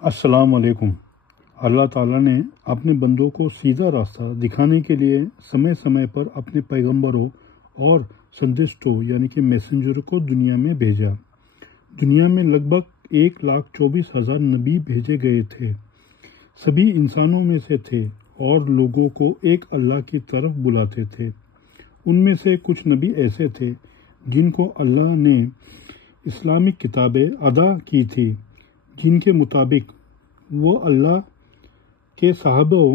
السلام علیکم۔ اللہ تعالیٰ نے اپنے بندوں کو سیدھا راستہ دکھانے کے لیے سمے سمے پر اپنے پیغمبروں اور سندشٹوں یعنی کہ میسنجر کو دنیا میں بھیجا۔ دنیا میں لگ بھگ 1,24,000 نبی بھیجے گئے تھے۔ سبھی انسانوں میں سے تھے اور لوگوں کو ایک اللہ کی طرف بلاتے تھے۔ ان میں سے کچھ نبی ایسے تھے جن کو اللہ نے اسلامک کتابیں عطا کی تھی، جن کے مطابق وہ اللہ کے صحابوں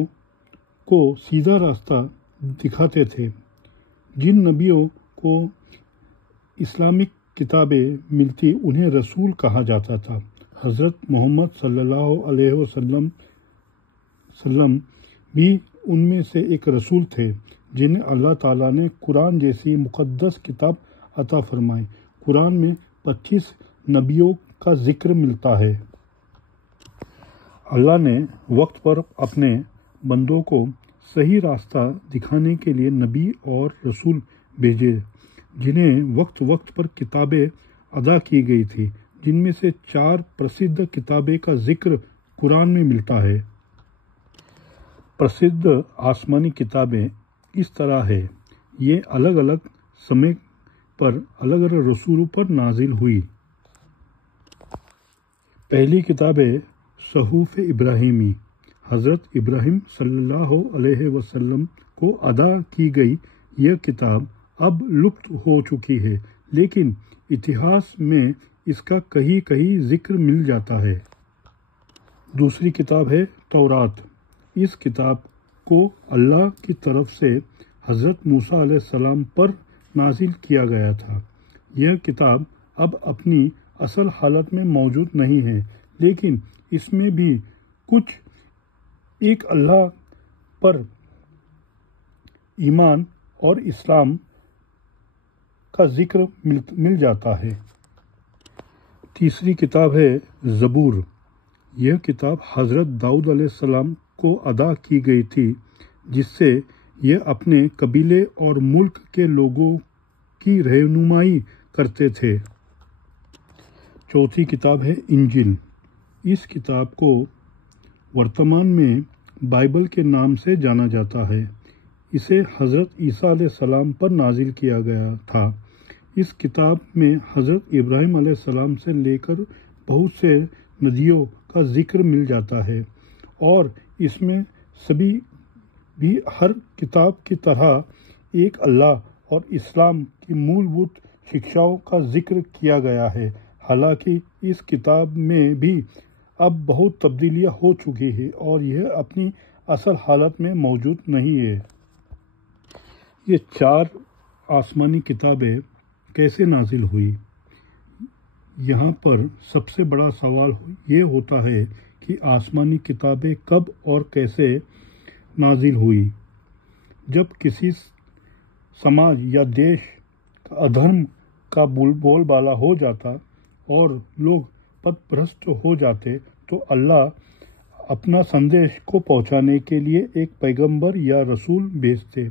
کو سیدھا راستہ دکھاتے تھے۔ جن نبیوں کو اسلامک کتابیں ملتی انہیں رسول کہا جاتا تھا۔ حضرت محمد صلی اللہ علیہ وسلم بھی ان میں سے ایک رسول تھے جنہیں اللہ تعالیٰ نے قرآن جیسی مقدس کتاب عطا فرمائی۔ قرآن میں 25 نبیوں کا ذکر ملتا ہے۔ اللہ نے وقت پر اپنے بندوں کو صحیح راستہ دکھانے کے لیے نبی اور رسول بھیجے جنہیں وقت وقت پر کتابیں عطا کی گئی تھی، جن میں سے 4 پرسدھ کتابیں کا ذکر قرآن میں ملتا ہے۔ پرسدھ آسمانی کتابیں اس طرح ہے، یہ الگ الگ سمے پر الگ الگ رسولوں پر نازل ہوئی۔ پہلی کتاب ہے صحف ابراہیمی، حضرت ابراہیم صلی اللہ علیہ وسلم کو عطا کی گئی۔ یہ کتاب اب لپت ہو چکی ہے، لیکن اتہاس میں اس کا کہیں کہیں ذکر مل جاتا ہے۔ دوسری کتاب ہے تورات۔ اس کتاب کو اللہ کی طرف سے حضرت موسیٰ علیہ السلام پر نازل کیا گیا تھا۔ یہ کتاب اب اپنی اصل حالت میں موجود نہیں ہے، لیکن اس میں بھی کچھ ایک اللہ پر ایمان اور اسلام کا ذکر مل جاتا ہے۔ تیسری کتاب ہے زبور۔ یہ کتاب حضرت داؤد علیہ السلام کو عطا کی گئی تھی، جس سے یہ اپنے قبیلے اور ملک کے لوگوں کی رہنمائی کرتے تھے۔ چوتھی کتاب ہے انجیل۔ اس کتاب کو ورتمان میں بائبل کے نام سے جانا جاتا ہے۔ اسے حضرت عیسیٰ علیہ السلام پر نازل کیا گیا تھا۔ اس کتاب میں حضرت ابراہیم علیہ السلام سے لے کر بہت سے نبیوں کا ذکر مل جاتا ہے، اور اس میں سبھی بھی ہر کتاب کی طرح ایک اللہ اور اسلام کی مولبھوت شکشاؤں کا ذکر کیا گیا ہے۔ حالانکہ اس کتاب میں بھی اب بہت تبدیلیاں ہو چکی ہیں اور یہ اپنی اصل حالت میں موجود نہیں ہے۔ یہ 4 آسمانی کتابیں کیسے نازل ہوئی؟ یہاں پر سب سے بڑا سوال یہ ہوتا ہے کہ آسمانی کتابیں کب اور کیسے نازل ہوئی؟ جب کسی سماج یا دیش کا ادھرم کا بول بالا ہو جاتا اور لوگ پت پرست ہو جاتے تو اللہ اپنا سندیش کو پہنچانے کے لیے ایک پیغمبر یا رسول بھیجتے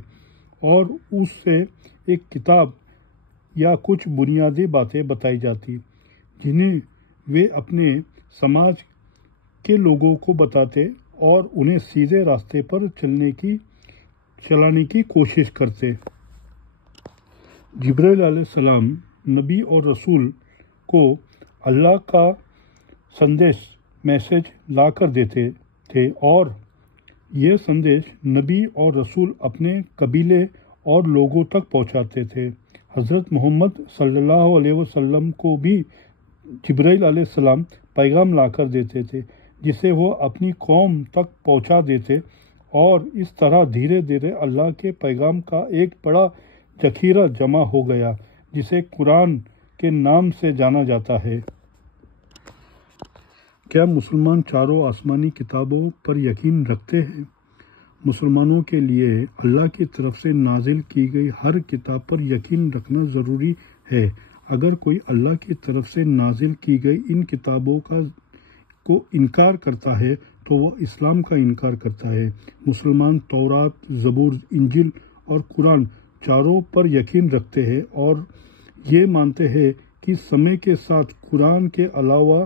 اور اس سے ایک کتاب یا کچھ بنیادی باتیں بتائی جاتی، جنہیں وہ اپنے سماج کے لوگوں کو بتاتے اور انہیں سیدھے راستے پر چلانے کی کوشش کرتے۔ جبرائیل علیہ السلام نبی اور رسول کو اللہ کا میسج لا کر دیتے تھے، اور یہ سندیش نبی اور رسول اپنے قبیلے اور لوگوں تک پہنچاتے تھے۔ حضرت محمد صلی اللہ علیہ وسلم کو بھی جبرائیل علیہ السلام پیغام لا کر دیتے تھے، جسے وہ اپنی قوم تک پہنچا دیتے، اور اس طرح دھیرے دھیرے اللہ کے پیغام کا ایک بڑا ذخیرہ جمع ہو گیا، جسے قرآن کے نام سے جانا جاتا ہے۔ کیا مسلمان چاروں آسمانی کتابوں پر یقین رکھتے ہیں؟ مسلمانوں کے لیے اللہ کی طرف سے نازل کی گئی ہر کتاب پر یقین رکھنا ضروری ہے۔ اگر کوئی اللہ کی طرف سے نازل کی گئی ان کتابوں کو انکار کرتا ہے تو وہ اسلام کا انکار کرتا ہے۔ مسلمان تورات، زبور، انجیل اور قرآن چاروں پر یقین رکھتے ہیں اور یہ مانتے ہیں کہ سمے کے ساتھ قرآن کے علاوہ